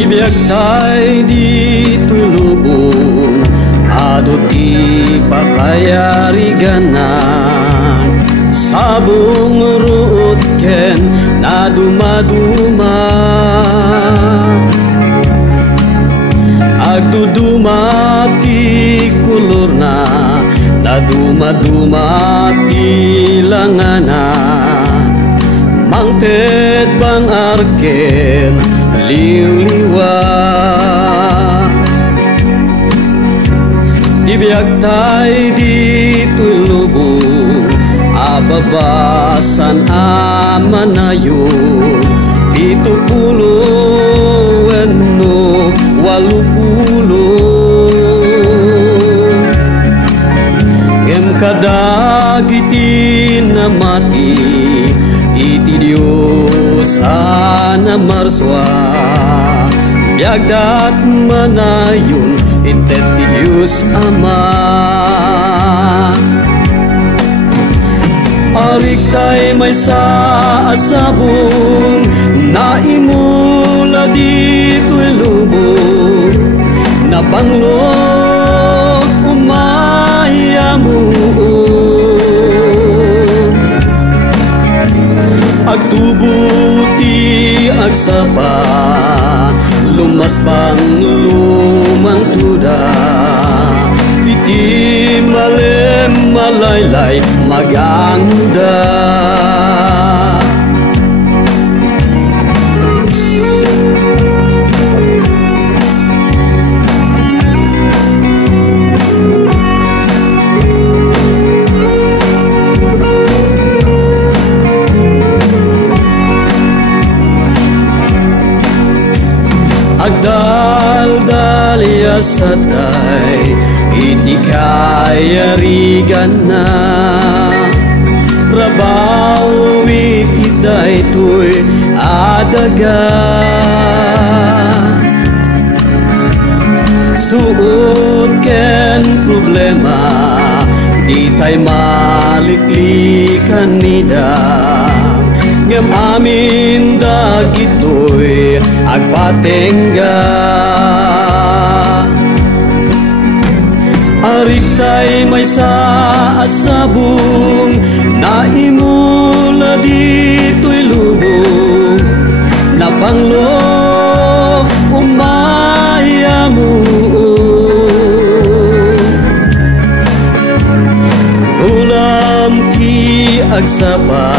Ibiyag tay dito'y lubong, adot di pakayariganan. Sabong ruot ken na dumaduma, agdudumati kulor na dumadumati langana. Mangted bang arken liw-liwa, ibiyag tay dito'y lubong, ababasan amanayon. 70 wenno 80 ngem kadagiti na mati, iti Dios ana marswa. Biagdat manayon inted ti Dios Ama. Arik tay may sa asabong, naimula dito'y lubong, napanglo umayamu. Agtubuti agsapa, lumas pang lumang tuda. Iti malem malaylay maganda. Agdal-dalya satay, iti kayarigan na. Rabaw iti daytoy adaga, suot ken problema, di tay maliklikan nida. Ngem amin dagitoy agpatengga, arik tay may sa asabong, naimula dito'y lubong, napanglo umayamu. Ulam ti agsapa,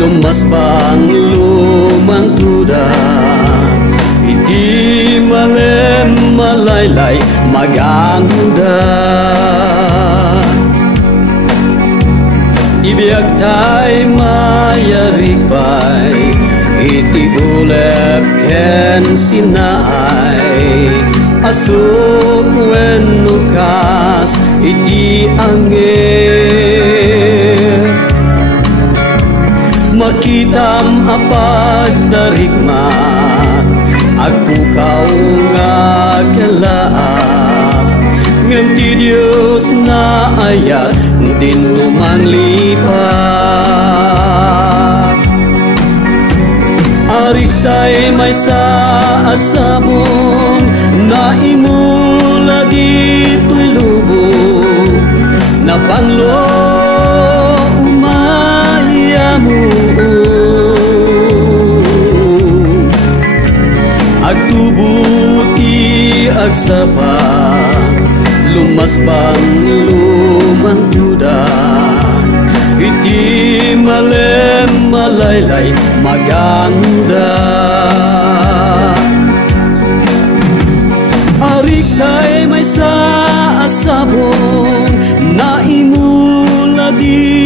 lumas pang lumang tuda. Iti malem malaylay maganda. Ibiyag tay mayaripay, iti ulep ken sinaay. Asok wenno kas iti angin, makitam apag darikmat, agpukaw nga kalaak. Ngem ti Dios na ayat, din tumanlipat. Arik tay may sa asabong, naimula dito'y lubong, napanglo umayamu. Agtubuti agsapa, lumas pang lumang tuda. Iti malem malaylay maganda. Arik tay may sa asabong, naimula di